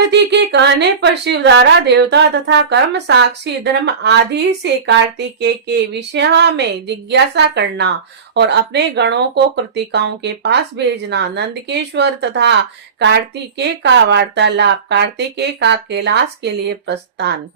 पार्वती के कहने पर शिवधारा देवता तथा कर्म साक्षी धर्म आदि से कार्तिकेय के विषय में जिज्ञासा करना और अपने गणों को कृतिकाओं के पास भेजना, नंदकेश्वर तथा कार्तिकेय का वार्तालाप, कार्तिकेय का कैलाश के लिए प्रस्थान।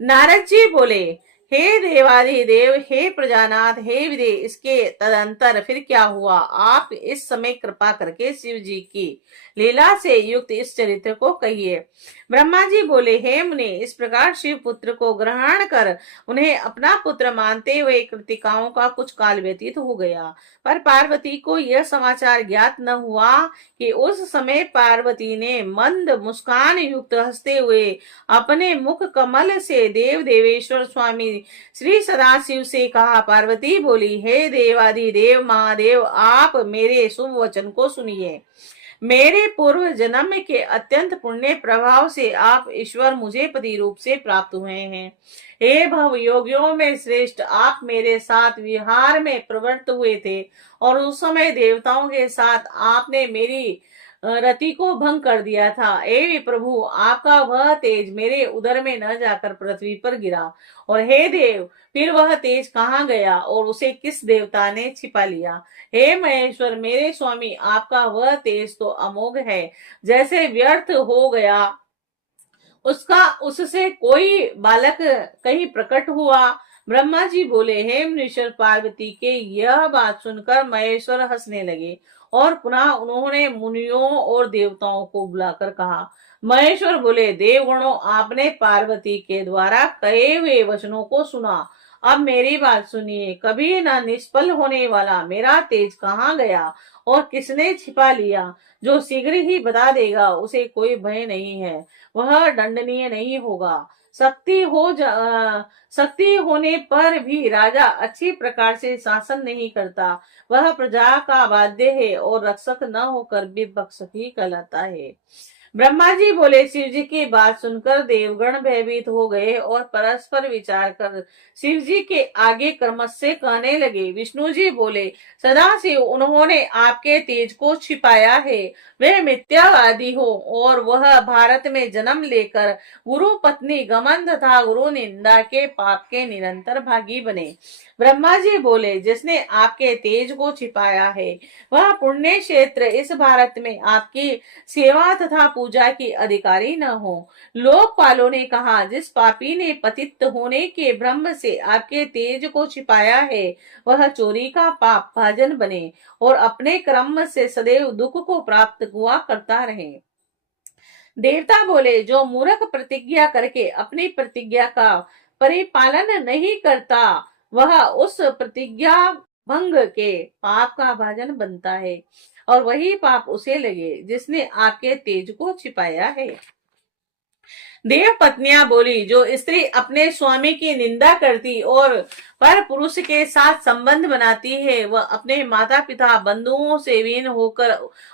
नारद जी बोले, हे देवाधिदेव, हे प्रजानाथ, हे विदे, इसके तदंतर फिर क्या हुआ? आप इस समय कृपा करके शिव जी की लीला से युक्त इस चरित्र को कहिए। ब्रह्मा जी बोले, हे मुनि, इस प्रकार शिव पुत्र को ग्रहण कर उन्हें अपना पुत्र मानते हुए कृतिकाओं का कुछ काल व्यतीत हो गया, पर पार्वती को यह समाचार ज्ञात न हुआ कि उस समय पार्वती ने मंद मुस्कान युक्त हंसते हुए अपने मुख कमल से देव देवेश्वर स्वामी श्री सदाशिव से कहा। पार्वती बोली, हे देवाधिदेव महादेव, आप मेरे शुभ वचन को सुनिए। मेरे पूर्व जन्म के अत्यंत पुण्य प्रभाव से आप ईश्वर मुझे पति रूप से प्राप्त हुए हैं। हे भव योगियों में श्रेष्ठ, आप मेरे साथ विहार में प्रवृत्त हुए थे और उस समय देवताओं के साथ आपने मेरी रति को भंग कर दिया था। हे प्रभु, आपका वह तेज मेरे उदर में न जाकर पृथ्वी पर गिरा, और हे देव, फिर वह तेज कहाँ गया और उसे किस देवता ने छिपा लिया? हे महेश्वर, मेरे स्वामी, आपका वह तेज तो अमोघ है, जैसे व्यर्थ हो गया उसका उससे कोई बालक कहीं प्रकट हुआ। ब्रह्मा जी बोले, हे मुनीश्वर, पार्वती के यह बात सुनकर महेश्वर हंसने लगे और पुनः उन्होंने मुनियों और देवताओं को बुलाकर कहा। महेश्वर बोले, देवगणों, आपने पार्वती के द्वारा कहे हुए वचनों को सुना। अब मेरी बात सुनिए। कभी न निष्फल होने वाला मेरा तेज कहाँ गया और किसने छिपा लिया? जो शीघ्र ही बता देगा उसे कोई भय नहीं है, वह दंडनीय नहीं होगा। शक्ति होने पर भी राजा अच्छी प्रकार से शासन नहीं करता, वह प्रजा का बाध्य है और रक्षक न होकर विभक्षक ही कहलाता है। ब्रह्मा जी बोले, शिव जी की बात सुनकर देवगण भयभीत हो गए और परस्पर विचार कर शिव जी के आगे क्रमश से कहने लगे। विष्णु जी बोले, सदाशिव, उन्होंने आपके तेज को छिपाया है, वे मिथ्यावादी हो और वह भारत में जन्म लेकर गुरु पत्नी गमन तथा गुरु निंदा के पाप के निरंतर भागी बने। ब्रह्मा जी बोले, जिसने आपके तेज को छिपाया है वह पुण्य क्षेत्र इस भारत में आपकी सेवा तथा पूजा की अधिकारी न हो। लोकपालों ने कहा, जिस पापी ने पतित होने के ब्रह्म से आपके तेज को छिपाया है वह चोरी का पाप भाजन बने और अपने कर्म से सदैव दुख को प्राप्त हुआ करता रहे। देवता बोले, जो मूर्ख प्रतिज्ञा करके अपनी प्रतिज्ञा का परिपालन नहीं करता वह उस प्रतिज्ञा भंग के पाप का भाजन बनता है और वही पाप उसे लगे जिसने आपके तेज को छिपाया है। देव पत्नियां बोली, जो स्त्री अपने स्वामी की निंदा करती और पर पुरुष के साथ संबंध बनाती है वह अपने माता पिता बंधुओं से वीन होकर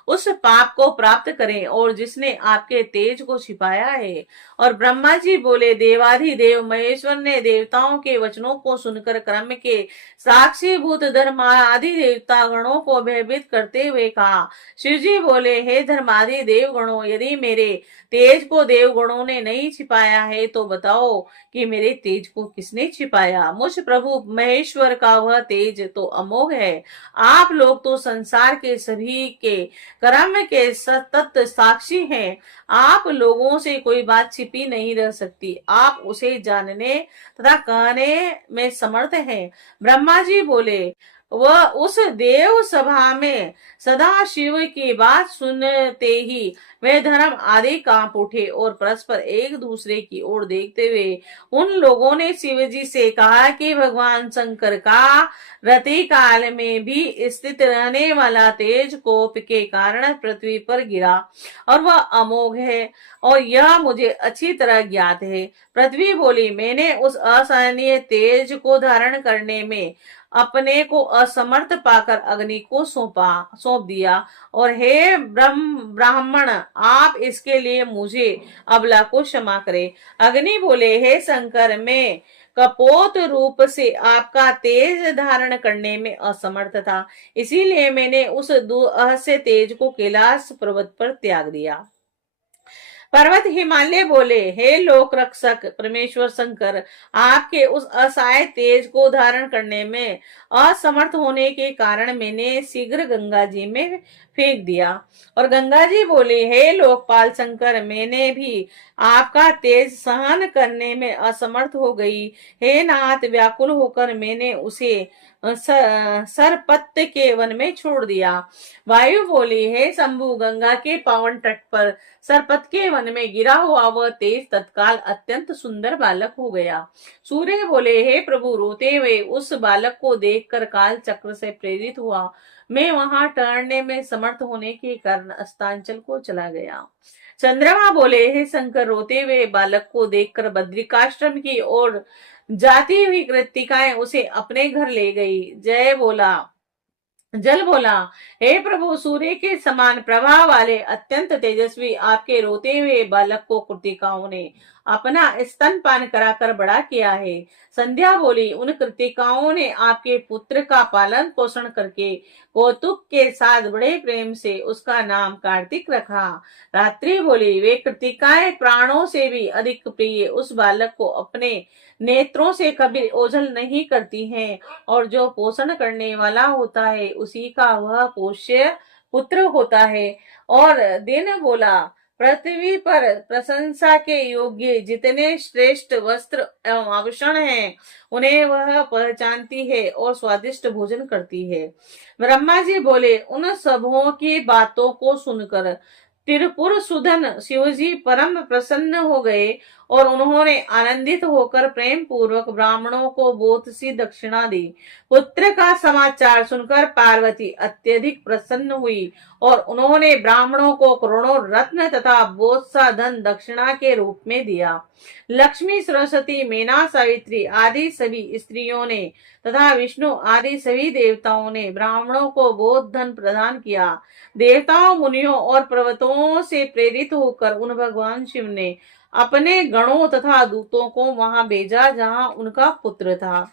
उस पाप को प्राप्त करे और जिसने आपके तेज को छिपाया है। और ब्रह्मा जी बोले, देवाधिदेव महेश्वर ने देवताओं के वचनों को सुनकर क्रम के साक्षी भूत धर्मादि देवता गणों को भयभीत करते हुए कहा। शिव जी बोले, हे धर्मादि देव गणों, यदि मेरे तेज को देवगणों ने नहीं छिपाया है तो बताओ कि मेरे तेज को किसने छिपाया? मुझ प्रभु महेश्वर का वह तेज तो अमोघ है। आप लोग तो संसार के सभी के कर्म के सतत साक्षी हैं। आप लोगों से कोई बात छिपी नहीं रह सकती, आप उसे जानने तथा कहने में समर्थ हैं। ब्रह्मा जी बोले, वह उस देव सभा में सदा शिव की बात सुनते ही वे धर्म आदि कांप उठे और परस्पर एक दूसरे की ओर देखते हुए उन लोगों ने शिव जी से कहा कि भगवान शंकर का रति काल में भी स्थित रहने वाला तेज कोप के कारण पृथ्वी पर गिरा और वह अमोघ है और यह मुझे अच्छी तरह ज्ञात है। पृथ्वी बोली, मैंने उस असहनीय तेज को धारण करने में अपने को असमर्थ पाकर अग्नि को सौंप दिया और हे ब्राह्मण, आप इसके लिए मुझे अबला को क्षमा करें। अग्नि बोले, हे शंकर, मैं कपोत रूप से आपका तेज धारण करने में असमर्थ था, इसीलिए मैंने उस दुअहस्य तेज को कैलाश पर्वत पर त्याग दिया। पर्वत हिमालय बोले, हे लोक रक्षक परमेश्वर शंकर, आपके उस असहाय तेज को धारण करने में असमर्थ होने के कारण मैंने शीघ्र गंगा जी में फेंक दिया। और गंगा जी बोली, हे लोकपाल शंकर, मैंने भी आपका तेज सहन करने में असमर्थ हो गई। हे नाथ, व्याकुल होकर मैंने उसे सरपत्य के वन में छोड़ दिया। वायु बोली, हे शंभु, गंगा के पावन तट पर सरपत के वन में गिरा हुआ वह तेज तत्काल अत्यंत सुंदर बालक हो गया। सूर्य बोले, हे प्रभु, रोते हुए उस बालक को देखकर काल चक्र से प्रेरित हुआ मैं वहां टहलने में समर्थ होने के कारण अस्तांचल को चला गया। चंद्रमा बोले, हे शंकर, रोते हुए बालक को देखकर बद्रिकाश्रम की ओर जाती हुई कृतिकाएं उसे अपने घर ले गई। जल बोला, हे प्रभु, सूर्य के समान प्रभा वाले अत्यंत तेजस्वी आपके रोते हुए बालक को कृतिकाओं ने अपना स्तनपान कराकर बड़ा किया है। संध्या बोली, उन कृतिकाओं ने आपके पुत्र का पालन पोषण करके कौतुक के साथ बड़े प्रेम से उसका नाम कार्तिक रखा। रात्रि बोली, वे कृतिकाएं प्राणों से भी अधिक प्रिय उस बालक को अपने नेत्रों से कभी ओझल नहीं करती हैं, और जो पोषण करने वाला होता है उसी का वह पोष्य पुत्र होता है। और दिन बोला, पृथ्वी पर प्रशंसा के योग्य जितने श्रेष्ठ वस्त्र एवं आभूषण हैं उन्हें वह पहचानती है और स्वादिष्ट भोजन करती है। ब्रह्मा जी बोले, उन सबों की बातों को सुनकर त्रिपुर सुदन शिवजी परम प्रसन्न हो गए और उन्होंने आनंदित होकर प्रेम पूर्वक ब्राह्मणों को बहुत सी दक्षिणा दी। पुत्र का समाचार सुनकर पार्वती अत्यधिक प्रसन्न हुई और उन्होंने ब्राह्मणों को करोड़ों रत्न तथा बहुत सा धन दक्षिणा के रूप में दिया। लक्ष्मी, सरस्वती, मीना, सावित्री आदि सभी स्त्रियों ने तथा विष्णु आदि सभी देवताओं ने ब्राह्मणों को बहुत धन प्रदान किया। देवताओं, मुनियों और पर्वतों से प्रेरित होकर उन भगवान शिव ने अपने गणों तथा दूतों को वहां भेजा जहां उनका पुत्र था।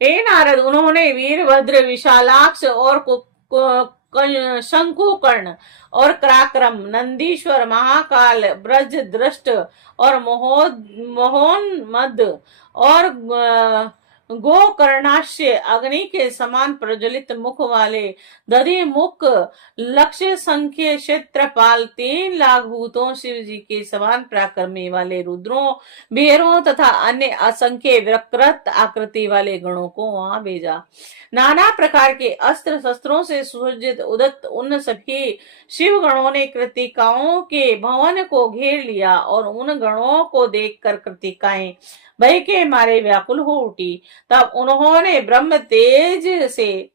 हे नारद, उन्होंने वीरभद्र, विशालाक्ष और शंकुकर्ण और कराक्रम, नंदीश्वर, महाकाल, ब्रज दृष्ट और मोहोन्मद और गोकर्णाश्य, अग्नि के समान प्रज्वलित मुख वाले दधि मुख, लक्ष्य संख्य क्षेत्रपाल, 3 लाख भूतों, शिव जी के समान पराक्रमी वाले रुद्रों, बीरों तथा अन्य असंख्य विकृत आकृति वाले गणों को वहां भेजा। नाना प्रकार के अस्त्र शस्त्रों से सुसज्जित उदत्त उन सभी शिव गणों ने कृतिकाओं के भवन को घेर लिया और उन गणों को देखकर कृतिकाएं भय के मारे व्याकुल हो उठी। तब उन्होंने ब्रह्म तेज से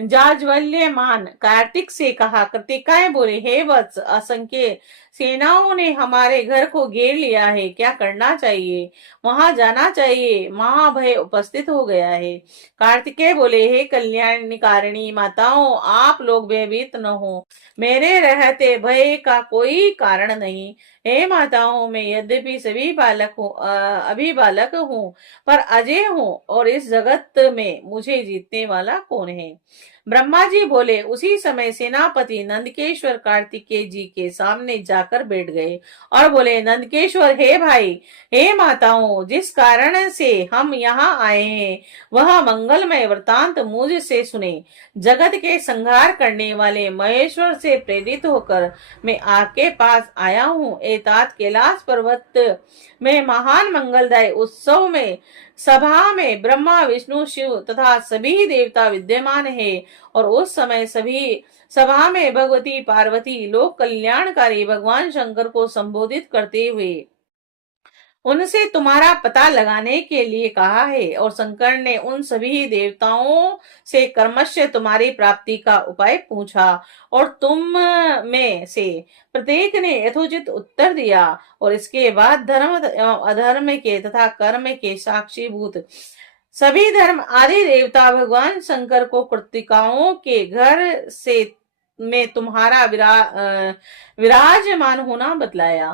जाज्वल्यमान कार्तिक से कहा, कृतिकाएं बोले, हे वत्स, असंख्य सेनाओं ने हमारे घर को घेर लिया है, क्या करना चाहिए? वहां जाना चाहिए, महाभय उपस्थित हो गया है। कार्तिकेय बोले, हे कल्याणकारिणी माताओं, आप लोग भयभीत न हो, मेरे रहते भय का कोई कारण नहीं। हे माताओं, मैं यद्यपि अभी बालक हूँ, पर अजय हूँ, और इस जगत में मुझे जीतने वाला कौन है? ब्रह्मा जी बोले, उसी समय सेनापति नंदकेश्वर कार्तिकेय जी के सामने जाकर बैठ गए और बोले, नंदकेश्वर, हे भाई, हे माताओं, जिस कारण से हम यहाँ आए हैं वह मंगलमय वृतांत मुझ से सुने। जगत के संहार करने वाले महेश्वर से प्रेरित होकर मैं आपके पास आया हूँ। एतात कैलाश पर्वत में महान मंगलदायी उत्सव में सभा में ब्रह्मा, विष्णु, शिव तथा सभी देवता विद्यमान है, और उस समय सभी सभा में भगवती पार्वती लोक कल्याणकारी भगवान शंकर को संबोधित करते हुए उनसे तुम्हारा पता लगाने के लिए कहा है। और शंकर ने उन सभी देवताओं से कर्मश्य तुम्हारी प्राप्ति का उपाय पूछा, और तुम में से प्रत्येक ने यथोचित उत्तर दिया। और इसके बाद धर्म एवं अधर्म के तथा कर्म के साक्षीभूत सभी धर्म आदि देवता भगवान शंकर को कृतिकाओं के घर से में तुम्हारा विराजमान होना बतलाया।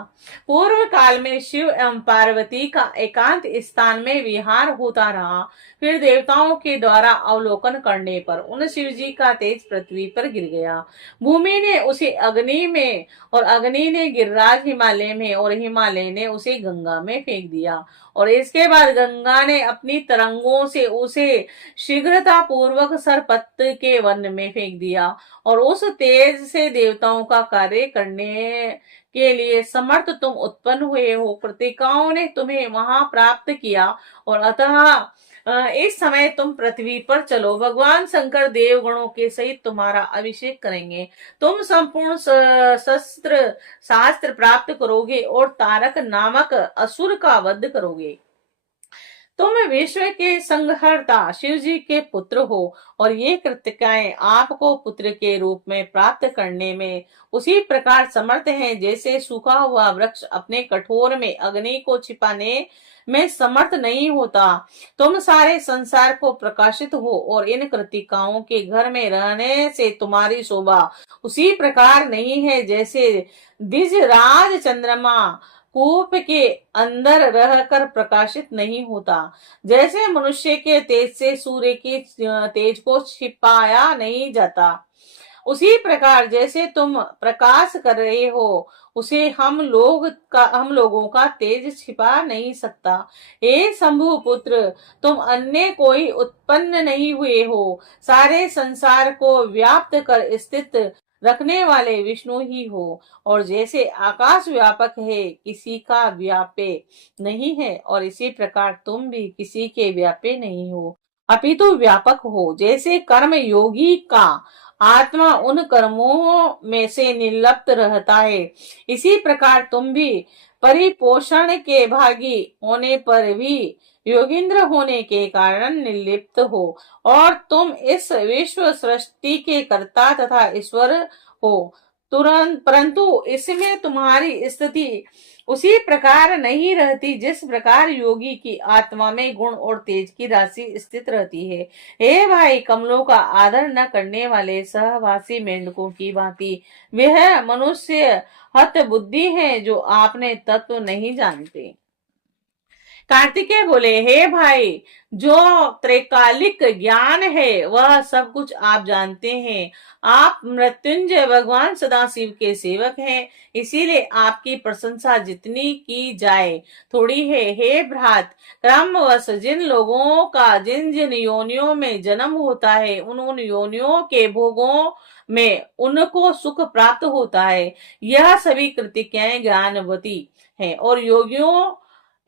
पूर्व काल में शिव एवं पार्वती का एकांत स्थान में विहार होता रहा। फिर देवताओं के द्वारा अवलोकन करने पर उन शिव जी का तेज पृथ्वी पर गिर गया। भूमि ने उसे अग्नि में, और अग्नि ने गिरिराज हिमालय में, और हिमालय ने उसे गंगा में फेंक दिया। और इसके बाद गंगा ने अपनी तरंगों से उसे शीघ्रता पूर्वक सरपत के वन में फेंक दिया। और उस तेज से देवताओं का कार्य करने के लिए समर्थ तुम उत्पन्न हुए हो। कृतिकाओं ने तुम्हें वहां प्राप्त किया, और अतः इस समय तुम पृथ्वी पर चलो। भगवान शंकर देवगणों के सहित तुम्हारा अभिषेक करेंगे। तुम संपूर्ण शस्त्र शास्त्र प्राप्त करोगे और तारक नामक असुर का वध करोगे। तुम विश्व के संहर्ता शिव जी के पुत्र हो, और ये कृतिकाएं आपको पुत्र के रूप में प्राप्त करने में उसी प्रकार समर्थ हैं जैसे सूखा हुआ वृक्ष अपने कठोर में अग्नि को छिपाने में समर्थ नहीं होता। तुम सारे संसार को प्रकाशित हो, और इन कृतिकाओं के घर में रहने से तुम्हारी शोभा उसी प्रकार नहीं है जैसे द्विज राज चंद्रमा कूप के अंदर रहकर प्रकाशित नहीं होता। जैसे मनुष्य के तेज से सूर्य के तेज को छिपाया नहीं जाता, उसी प्रकार जैसे तुम प्रकाश कर रहे हो उसे हम लोगों का तेज छिपा नहीं सकता। हे शंभु पुत्र, तुम अन्य कोई उत्पन्न नहीं हुए हो, सारे संसार को व्याप्त कर स्थित रखने वाले विष्णु ही हो। और जैसे आकाश व्यापक है, किसी का व्यापे नहीं है, और इसी प्रकार तुम भी किसी के व्यापे नहीं हो, अपितु व्यापक हो। जैसे कर्म योगी का आत्मा उन कर्मों में से निर्लिप्त रहता है, इसी प्रकार तुम भी परिपोषण के भागी होने पर भी योगिंद्र होने के कारण निर्लिप्त हो, और तुम इस विश्व सृष्टि के कर्ता तथा ईश्वर हो। तुरंत परंतु इसमें तुम्हारी स्थिति उसी प्रकार नहीं रहती जिस प्रकार योगी की आत्मा में गुण और तेज की राशि स्थित रहती है। हे भाई, कमलों का आदर न करने वाले सहवासी मेंढकों की भांति वह मनुष्य हत बुद्धि है जो आपने तत्व नहीं जानते। कार्तिकेय बोले, हे भाई, जो त्रैकालिक ज्ञान है वह सब कुछ आप जानते हैं। आप मृत्युंजय भगवान सदाशिव के सेवक हैं, इसीलिए आपकी प्रशंसा जितनी की जाए थोड़ी है। हे भ्रात, क्रमवश जिन लोगों का जिन जिन योनियों में जन्म होता है उन उन योनियों के भोगों में उनको सुख प्राप्त होता है। यह सभी कृतिकाएं ज्ञानवती हैं और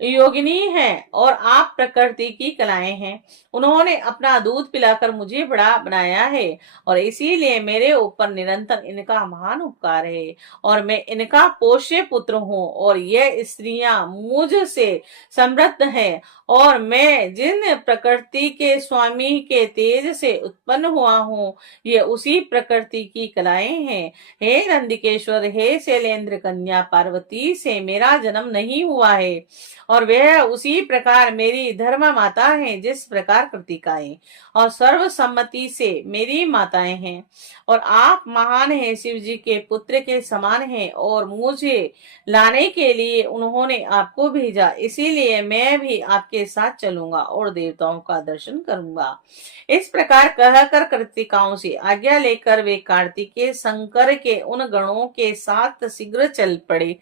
योगिनी है, और आप प्रकृति की कलाएं हैं। उन्होंने अपना दूध पिलाकर मुझे बड़ा बनाया है, और इसीलिए मेरे ऊपर निरंतर इनका महान उपकार है, और मैं इनका पोष्य पुत्र हूँ। और यह स्त्रियां मुझ से समृद्ध हैं, और मैं जिन प्रकृति के स्वामी के तेज से उत्पन्न हुआ हूँ ये उसी प्रकृति की कलाएं हैं। हे नंदिकेश्वर, हे शैलेंद्र कन्या पार्वती से मेरा जन्म नहीं हुआ है, और वह उसी प्रकार मेरी धर्म माता है जिस प्रकार कृतिकाएं और सर्वसम्मति से मेरी माताएं हैं। और आप महान हैं, शिव जी के पुत्र के समान हैं, और मुझे लाने के लिए उन्होंने आपको भेजा, इसीलिए मैं भी आपके साथ चलूंगा और देवताओं का दर्शन करूंगा। इस प्रकार कहकर कृतिकाओं से आज्ञा लेकर वे कार्तिकेय शंकर के उन गणों के साथ शीघ्र चल पड़े